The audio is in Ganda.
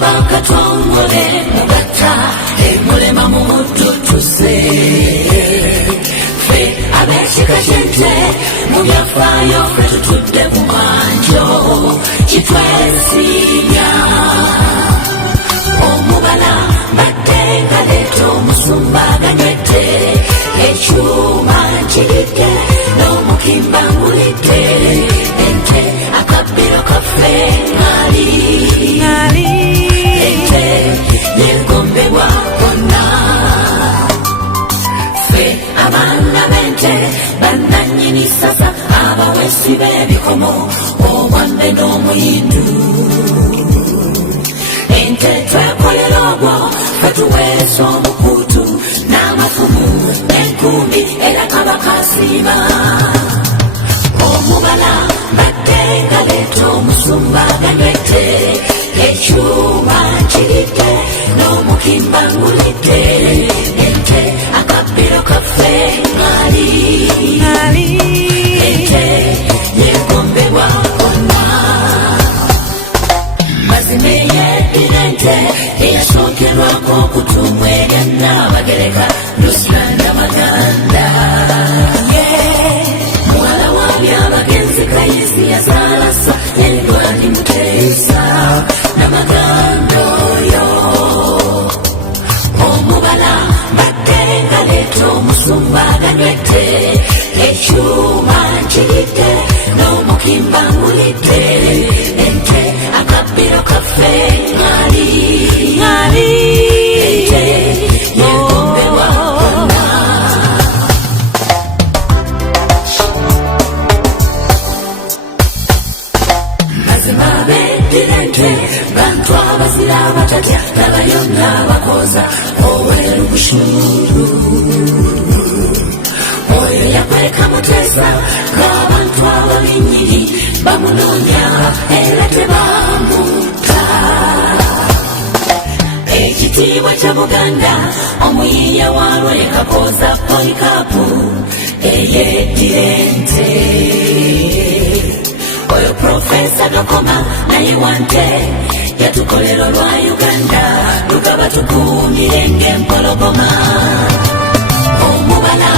bakatongole mugata emulema mumututuse fe abekikashente mubyafaayo fe tutudde mu mwanjo kitwesinya omubala badde nga leeta omusumba ganywedde ekyuma nkiridde n'omukimba ngulidde ente akabbiro kaffe ŋŋali ente yegombebwa bonna ffe abaana b'ente bannannyini sasa abawesi b'ebikomo obwambe n'omuyindu ente twekolera ogwo fe tuweeresa omukuutu n'amafumu n'enkumbi era kabakasiima omubala badde nga leeta omusumba ganywedde ekyuma nkiridde n'omukimba ngulidde ente akabbiro kaffe ŋŋali ente yegombebwa bonna mazima eyeddira ente eyasookerwako okutumwa eryannabagereka lusiranda maganda muwala wa byabagenzi kayisi yazaalasa endwani muteesa namaganda oyo omubala badde nga leeta omusumba ganywedde ekyuma nkiridde n'omukimba ngulidde ente akabbiro kaffe ŋŋali ente yegombebwa bonna mazima beddira ente bantu abazira abatatya tabayonna bakoza oweeru bushuru oyo yakweka muteesa ng'abantu ababinyiri bamunoonya era tebamutta ekitiibwa kya buganda omuyiiya waalwe kakooza polikaapu eyeddira ente oyo profesa Gakoma naye wante yatukolera olwa Uganda lugaba tukuumire ng'empologoma omubala